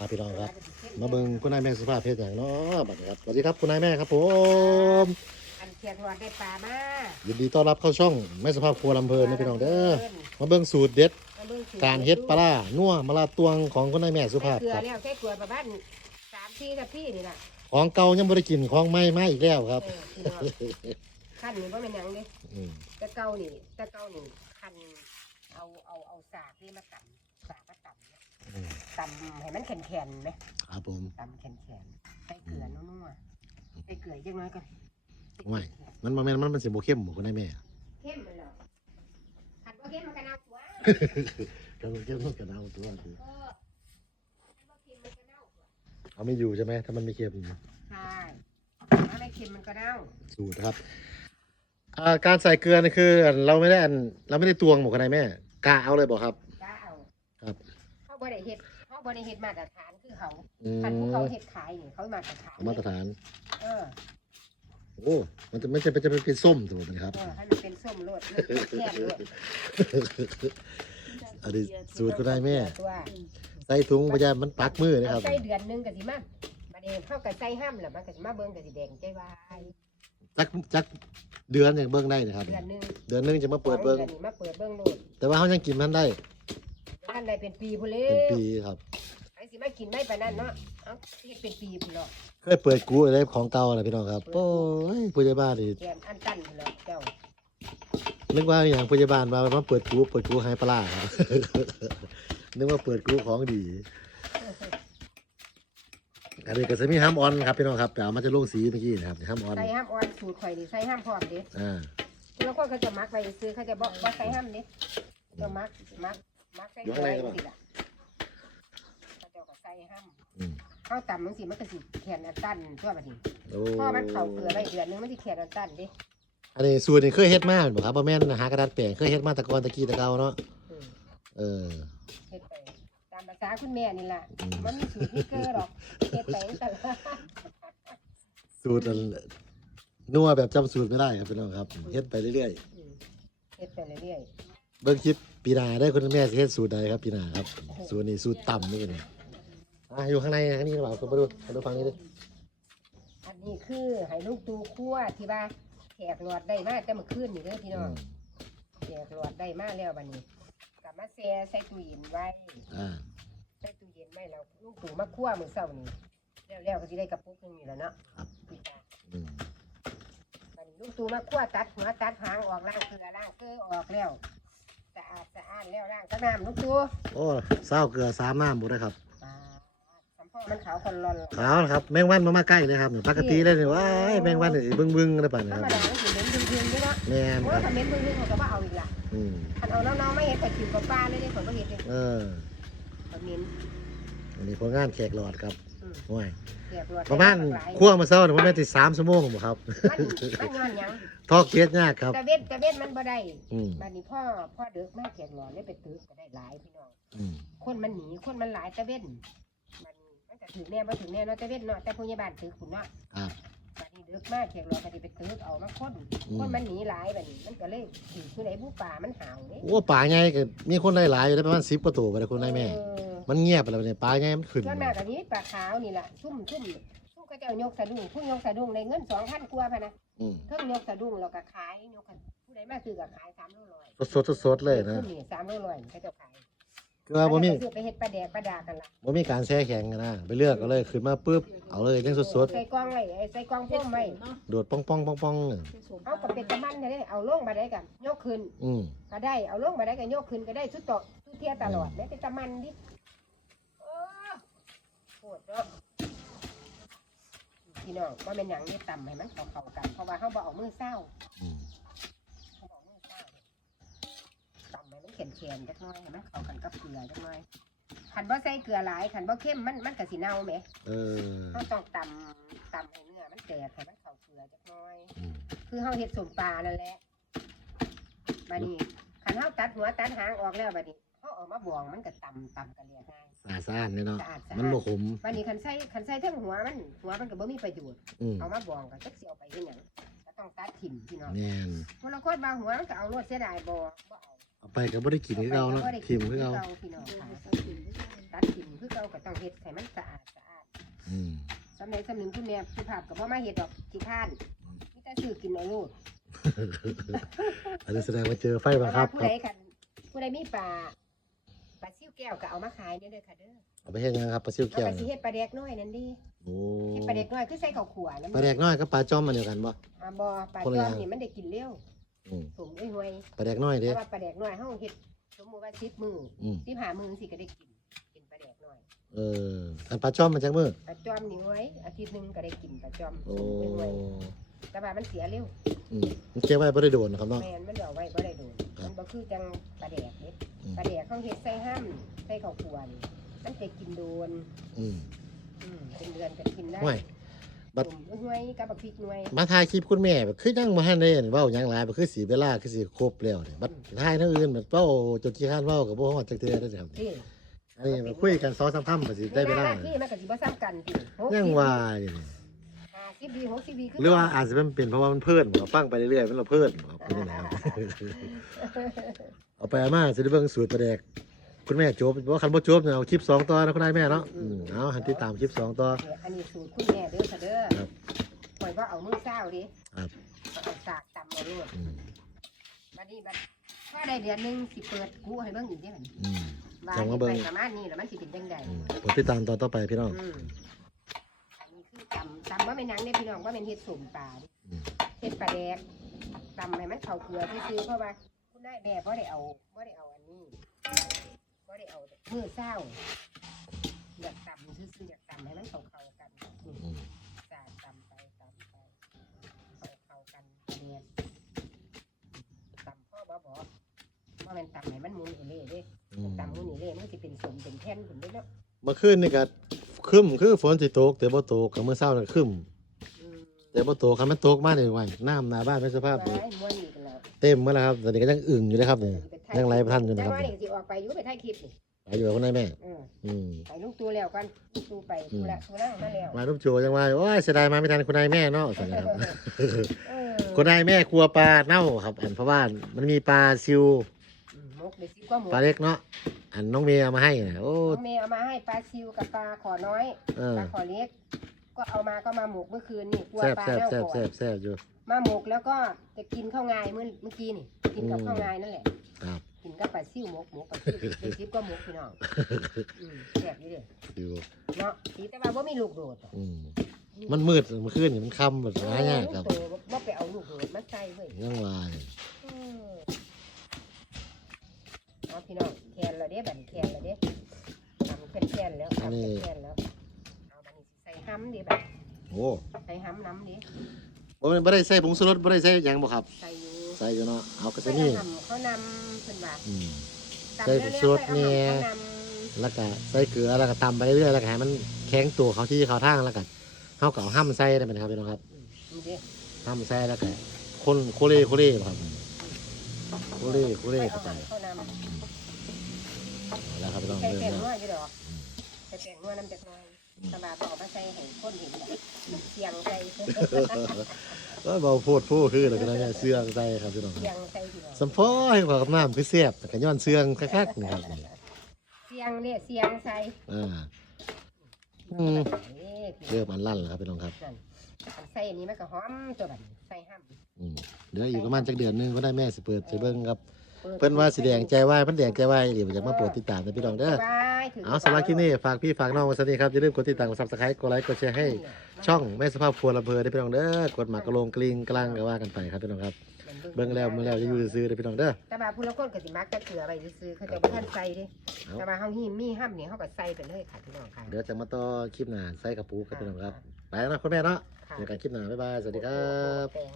มาพี่น้องครับ มาเบิ่งคุณนายแม่สุภาพเพชรอย่างเนาะบัดนี้ครับสวัสดีครับคุณนายแม่ครับผมอันเทียนรอดได้ปลามายินดีต้อนรับเข้าช่องแม่สุภาพครัวลำเพลินนะพี่น้องเด้อมาเบิ่งสูตรเด็ดมาเบิ่งสูตการเฮ็ดปลาร้านัวมะลาตวงของคุณนายแม่สุภาพใส่เกลือครับแล้วใส่เกลือประมาณสามสี่นาทีนี่ล่ะของเก่ายังบ่ได้กินของใหม่มาอีกแล้วครับเออพี่น้องขั้นนี่ว่าเป็นหยังเด้อืม แต่เก่านี่แต่เก่านี่คันเอาเอาเอาสากนี่มาตำ ตำให้มันแข็งๆไหมครับผมตำแข็งๆใส่เกลือนัวๆใส่เกลือจังน้อยก่อนไม่มันบ่แม่นมันมันสิบ่เข้มบ่คุณนายแม่เข้มมันเหรอคันว่าเข้มมันก็น่าตัวกำลังเข้มมันก็เอาตัวสิเออคันว่าเค็มมันก็เน่าตัวเอาไม่อยู่ใช่ไหมถ้ามันไม่เข้มใช่ถ้าไม่เค็มมันก็เน่าสูตรครับอ่าการใส่เกลือนี่คือ เราไม่ได้อันเราไม่ได้ตวงหมกคุณนายแม่กะเอาเลยบ่ครับจ้าเอาครับ เขาบริเฮ็ดเขาบริเฮ็ดมาตรฐานคือเขาอืคันพวกมเขาเฮ็ดขายนี่เขามาตรฐานมาตรฐาน เออโอ้ มันจะไม่จะจะเป็นส้มถูกไหมครับ เออให้มันเป็นส้มโลดแคบโลดอันนี้สูตรคุณนายแม่ ตัวใส่ถุงพยายามมันปักมือนะคเอารับใส่เดือนหนึงก็สิมาบัดนี้เขาก็ใส่ห้ามแล้วมันก็สิมาเบิ่งก็สิแดงใจวายจักจักเดือนอย่างเบิ้งได้นะครับ เดือนหนึงเดือนหนึงจะมาเปิดเบิ้งสอดือนนี่มาเปิดเบิ่งโลดแต่ว่าเขายังกินมันได้ท่านใดเป็นปีพุ่นเลเป็นยปีครับ ไอ้สิมากินไม่ปานนั้นเนาะเอ้าเฮ็ดเป็นปีพุ่นเนาะเคยเปิดกูอะไรของเก่านะพี่น้องครับโอ้ยผู้ใหญ่บ้านนี่แกนอันตันพุ่นเนาะเจ้านึกว่าอย่างผู้ใหญ่บ้านมามาเปิดกูเปิดกูไฮปลาร้าครับ นึกว่าเปิดกูของดี อันนี้ก็จะมีห้ามออนครับพี่น้องครับแต่เอามาจะลงสีเมื่อกี้นะครับห้ามออนใส่ห้ามอ่อนสูตรข่อยนี่ใส่ห้ามพร้อมเด้อ่าแล้วคนเขาจะมักไปซื้อเขาจะบอกว่าใส่ห้ามเด้จะมักมัก มักใส่ถ้วยสิล่ะเขาเจะก็ใส่ห้ามอืม ข้าวต่ำมันสิมันก็สิแขนอันตันตัวบัดนี้โอ้พอมันเข่าเกลือไปเดือนนึงมันสิแขนอันตันเด้อันนี้สูตรนี่เคยเฮ็ดมาบ่ครับบ่แม่นหากระดาษแปลงเคยเฮ็ดมาแตะกอนตะกี้ตะเกาเนาะอืมเออ เฮ็ดไปตามภาษาคุณแม่นี่ล่ะอืม มันมีสูตรมีเกลือหรอกเฮ็ดไปแต่ละสูตรอันนัวแบบจำสูตรไม่ได้ครับพี่น้องครับเฮ็ดไปเรื่อยอืมเฮ็ดไปเรื่อยๆ เบิ่งคลิปปีหน้าได้คุณแม่สิเฮ็ดสูตรใดครับปีหน้าครับ สูตรนี้สูตรต่ำนี่เป็นอะอยู่ข้างในอันนี้หรือเปล่าคุณมาดูมาดูฟังนี้ดิๆอันนี้คือให้ลูกตูคั่วที่ว่าแขกหลอดได้มาแต่เมื่อคืนนี่เด้อพี่น้อืองมแขกหลอดได้มาแล้วบัดนี้กลับมาแช่ใส่ตู้เย็นไว้อ่าใส่ตู้เย็นไว้แล้วลูกตู่มาคั่วมื้อเช้านี่แล้วแล้วก็สิได้กระปุกหนึงนี่แหล้วเนาะครับพี่ตาอืมบัดนี้ลูกตู่มาคั่วตัดหัวตัดหางออกล้างเกลือล้างเกลือออกแล้วสะอาดสะอาดแล้วล้างก็น้ำลูกตู่โอ้เศร้าเกลือสามน้ำบ่ได้ครับปาดสัมพ่อมันขาวคนร้อนขาวนะครับแมงวันมามาใกล้เลยครับปกติเลยนี่ว้ายแมงวันนี่บึ้งๆนะป่ะธนะรครรับมดามันสิเหม็นพึ่งๆเด้อเนาะแม่นโอ้คยรับถ้าเหม็นพึ่งๆเขาก็บ่เอาอีกล่ะอืมคันเอาน้องๆไม่เห็นก็ถิ่มกับปลาเลยเด้ข่อยบ่เฮ็ดเด้เออข่อยเหม็นอันนี้ผลงานแขกหลอดครับอืมโอ้ย แขกหลอดประมาณหลายคั่วมาเช้าเนี่ยประมาณที่สามชั่วโมงบ่ครับ มันมันย้อนหยังทอกเกียดยากครับแต่เว้นแต่เว้นมันบ่ได้อืมบัดนี้พ่อพ่อเด็กมาแขกหลอดเลยไปตึกก็ได้หลายพี่น้อง อืมคนมันหนีคนมันหลายแต่เว้นมันมันก็ถึงแน่บ่ถึงแน่เนาะแต่เว้นเนาะแต่ผู้ใหญ่บ้านตึกคุณเนาะครับ บัดนี้เด็กมาแขกหลอดก็สิไปตึกเอามาคนอืคนมมันหนีหลายบัดนี้มันก็เลยถือผู้ใดผู้ป่ามันห่าวเด้โอ้ป่าไงก็มีคนหลายๆอยู่ได้ประมาณสิบกว่าตัวไปเลยคุณนายแม่ เออ มันเงียบไปแล้วเนี่ยป่าไงมันขึ้นส่วนมากอันนี้ปลาขาวนี่ล่ะซุ่มซุ่มซุ่มก็จะเอายกสะดุ้งผู้ยกสะดุ้งได้เงิน2,000กว่าพะนะอืมเพิ่งยกสะดุ้งแล้วก็ขายยกกันผู้ใดมาซื้อก็ขาย3โลร้อยสดๆสดๆเลยนะซุ่มนี่3โลร้อยเขาจะขายคือว่าบ่มีซื้อไปเฮ็ดปลาแดกปลาดากันล่ะบ่มีการแช่แข็งกันนะไปเลือกก็เลยขึ้นมาปุ๊บเอาเลยยังสดใส่กล่องไว้ไอ้ใส่กล่องพ่มไว้ๆโดดป้องๆป้องๆเนี่ยเอากับเป็นตะมันก็ได้เอาลงมาได้กันยกขึ้นอืมก็ได้เอาลงมาได้กันยกขึ้นก็ได้สุดโตะสุดเทียตลอดแม้เป็นตะมันดิโอ้ โหดเนาะพี่น้องว่าเป็นหยังนี่ต่ำให้มันเข้าเข้าๆกัน เพราะว่าเขาบอกเอามือเศร้าอืมเขาบอกมือเศร้าต่ำให้มันแข็งแข็งจักหน้อยให้มันเข้ากันกับเกลือจักหน้อยขันว่าใส่เกลือหลายขันว่าเข้มมันมันก็สิเน่าไหมเออเขาต้องตำตำให้เนื้อมันแตกให้มันเข้าเกลือจักหน้อย อืมคือเขาเฮ็ดสมปลานั่นแหละบัดนี้ขั นเขาตัดหัวตัดหางออกแล้วบัดนี้เขาเออกมาบวงมันก็ตำตำกันเรียง่าย สะอาดสะอาดเนี่ยเนาะ สะอาดสะมันอาบ่ดขมบัดนี้ขันใส่ขันใส่ทั้งหัวมัน หัวมันก็บ่มีประโยชน์อืมเอามาบวงก็จักสิเอาไปเฮ็ดหยังก็ต้องตัดถิ่มพี่น้องแม่นคนละคนบางหัวมันก็เอารวดเสียดายบ่บ่เอา เอาไปก็บ่ได้กินคือเก่าเนาะอไปทิมคือเก่าพี่น้องค่ะตัดกินคือเก่าก็ต้องเฮ็ดให้มันสะอาดสะอาดอืมสำเร็จสำนึงคุณแม่สุภาพก็บ่มาเฮ็ดดอกขี้ข้านมีแต่ซื้อกินเอาโลด อันนี้แสดงว่าเจอไฟบังแต่คัว่าบผู้ครัใดบคันผู้ใดมีปลาปลาซิ่วแก้วก็เอามาขายเด้อเด้อค่ะเด้อเอาไปเฮ็ดยังครับปลาซิวเอาแก้วไปสินี่เฮ็ดปลาแดกน้อยนั่นดิโอ้เฮ็ดปลาแดกน้อยคือใส่ข้าวขัวน้ำปลาแดกน้อยกับปลาจ้อมมันเดียวกันบ่ อ่าบ่ปลาคนละจออมย่าง นี่มันได้กินเร็วอืมสมด้วยห่วยปลาแดกน้อยเพเด้ราะว่าปลาแดกน้อยเฮาเฮ็ดสมมุติว่า10มื้ออืม15มื้อสิก็ได้กินกินปลาแดกน้อยเอออันปลาจ้อมมันจักมือปลาจอมนี่ห่วยอาทิตย์หนึงก็ได้กินปลาจอมโอ้สมด้วยห่วย แต่ว่ามันเสียเร็วอืมมันเก็บไว้บ่ได้โดนนะครับเนาะ แม่นมันเอาไว้บ่ได้โดนครับมันบ่คือจังปลาแดกเด้อืม ปลาแดกเขาเฮ็ดใส่ห้ามใส่ข้าวขัวนี่มันจะกินโดนอืมอืมเป็นเดือนก็กินได้ห่วย บัดตุ่มห่วยกับบักพริกหน่วย มาถ่ายคลิปคุณแม่แบบคือยังบ่ทันได้เว้าหยังหลายบ่คือสีเวลาคือสิครบแล้วนี่บัดถ่ายเท่าอื่นแบบเว้าจนขี้คร้านเว้าก็บ่ฮอดจักเทื่อเด้อครับที่อันนี้มาคุยกัน2-3คำก็สิได้เวลาที่มันก็สิบ่ซ้ำกันติยังว่าอยู่นี่ 50ปี60ปีคือหรือว่าอาจจะเป็นเป็นเพราะว่ามันเพิ่นบ่ฟังไปเรื่อยๆมันเราเพิ่นบ่เป็นจังไดครับเอาไปเอามาสิได้เบิ่งสูตรปลาแดกคุณแม่จบบ่คันบ่จบเนี่ยเอาคลิปสองต่อนะคุณนายแม่เนาะอืมเอาหันติดตามคลิปสองต่อเนี่ยอันนี้สูตรคุณแม่เด้อค่ะเด้อครับปล่อยว่าเอามือเศร้าดิครับเอาสากตำเอาโลดอืมบัดนี้บัดถ้าได้เดือนหนึงสิเปิดกูให้เบิ่งอีกเด้อหั่นอืม ว่าจังว่าเฮ็ดเบิ่ไปงประมาณนี้แล้วมันสิเป็นจังไดอืมกดติดตามตอนต่อไปพี่น้อง อืมอันนี้คือ ตำตำว่าเป็นหนังเด้อพี่น้องว่าเป็นเฮ็ดสมปลาเด้อืมเฮ็ดปลาแดกตำให้มันเข้าเกลือซื่อๆเพราะว่าคุณได้แม่บ่ได้เอาบ่ได้เอาอันนี้บ่ได้เอามือเศร้าอยากตำซื่อๆอยากตำให้มันเข้าเข้าๆกันอืมอืมสาดตำไปตำไปเข้าเข้าๆกันเนียนตำพ่อบ่บ่ว่ามันตำให้มันหมุนอีเล่เด้อืมตำหมุนอีเล่มันสิเป็นสมเป็นแท่นขึ้นเด้อเนาะเมื่อคืนนี่ก็ ครึ้มคือฝนสิตกแต่บ่ตกก็มื้อเช้านี่ครึ้มอืมแต่บ่ตกคันมันตกมานี่ไว้น้ำหน้าบ้านเป็นสภาพนี่ไว้ม้วนอีกแล้วเต็มหมดแล้วครับตอนนี้ก็ยังอึ่งอยู่เลยครับนี่ยังไล่บ่ทันอยู่นะครับจังว่านี่สิออกไปอยู่ไปถ่ายคลิปนี่ไปอยู่กับคุณนายแม่เอออืมไปลูกตัวแล้วกันลูกตัวไปตัวละตัวละมาแล้วมารูปโจยังว่าโอ้ยเสียดายมาไม่ทันคุณนายแม่เนาะสั่นนะครับเออคุณนายแม่ครัวปลาเน่าครับอันเพราะว่ามันมีปลาซิวอืมมกเดี๋ยวสิบก็หมกปลาเล็กเนาะ อันน้องเมย์เอามาให้นะโอ้ น้องเมย์เอามาให้ปลาซิวกับปลาขอน้อยเออ ปลาขอเล็ก ก็เอามาก็มาหมกเมื่อคืนนี่กลัวแซ่บปลาแซ่บเน่าแซ่บก่อแซ่นบแซ่บอยู่ มาหมกแล้วก็จะกินข้าวงายเมื่อเมื่อกี้นี่ กินกับอืม ข้าวงายนั่นแหละ ครับ กินกับปลาซิวหมกหมกปลาซิวเดี๋ยวสิบก็หมกพี่น้องอืมแซ่บอยู่เด้ออยู่เนาะสีแต่ว่าบ่มีลูกโดดอะอืมมันมืดเมื่อคืนนี่มันค่ำแบบหายากครับ เออลูกโตบ่ไปเอาลูกโดดมาใส่เว้ยยังว่าอยู่อืมเอา แคนแล้วเด้บัดนี้แคนแล้วเด้ทำแคนแคนแล้วทำแคนแคนแล้วเอาบัดนี้สิใส่ห้ำดิบัดโอ้ใส่ห้ำน้ำดิบ่แม่นบ่ได้ใส่ผงชูรสบ่ได้ใส่หยังบ่ครับ ใส่อยู่ใส่อยู่เนาะเอาก็ใส่ใส่นี่น้ำเขานำเพิ่นว่าอืมตำใส่เร็วๆสูตรค่อยเนี่เอายน้ำเขานแล้วก็ใส่เกลือแล้วก็ตำไปเรื่อยแล้วก็ให้มันแข็งตัวเขาที่เขาทางแล้วก็เฮาก็เอาห้ำใส่ได้ไหมครับพี่น้องครับำนี่ดิห้ำใส่แล้วก็คนโคเล่โคเล่ครับโคเล่โคเล่ค่อยเข้าเอาไปน้ำเขาน แล้วครับพี่น้องำใส่เริ่มแป้งแล้วนัวอยู่ดอกใส่แป้งนัวน้ำจากหน้อยสบายก็เอามาใส่ให้คนเห็นแบบเสียงใส่ก็เบาโพดโพดคือแล้วก็เนี่ยเสื้องใส่ครับพี่น้องคเสียรับงใส่พี่น้องสัมพอให้ขอกับน้ำคือเสียบแต่ก็ย้อนเสื้องคักๆนี่ครับนี่เสียงเนี่ยเสียงใส่อ่าอืมเอ้พี่เริ่มอันลั่นแล้วครับพี่น้องครับนั่นอันใส่อันนี้มันก็หอมตัวแบบนี้ใส่ห้ำอืมเดี๋ยวอีกประมาณจักเดือนหนึงก็ได้แม่สิเปิดสิเบิ่งครับปิด เพิ่นว่าสิแดงใจวายเพิ่นแดงใจวายเดี๋ยวจะมาโปรดติดตามนะพี่น้องเด้อสบายถึงเอาสำหรับคลิปนี้ฝากพี่ฝากน้องไว้สักนิดครับอย่าลืมกดติดตามกดซับสไครต์กดไลค์กดแชร์ให้ช่องแม่สภาพครัวลำเพอได้พี่น้องเด้อกดหมากกระโลงกลิ้งกลางก็ว่ากันไปครับพี่น้องครับเบิ่งแล้วเบิ่งแล้วจะอยู่ซื่อๆเด้อพี่น้องเด้อ แต่ว่าผู้ละคนก็สิมักจะเกลือไปซื้อๆเขาจะบ่ทันใส่เดิเอา แต่ว่าเฮาหิมมีห้ำนี่เฮาก็ใส่ไปเลยค่ะพี่น้องค่ะเดี๋ยวจะมาต่อคลิปหน้าใส่กระปูครับพี่น้องครับไปแล้วนะคุณแม่เนาะค่ะเจอกันคลิปหน้าบ๊ายบายสวัสดีครับแปลง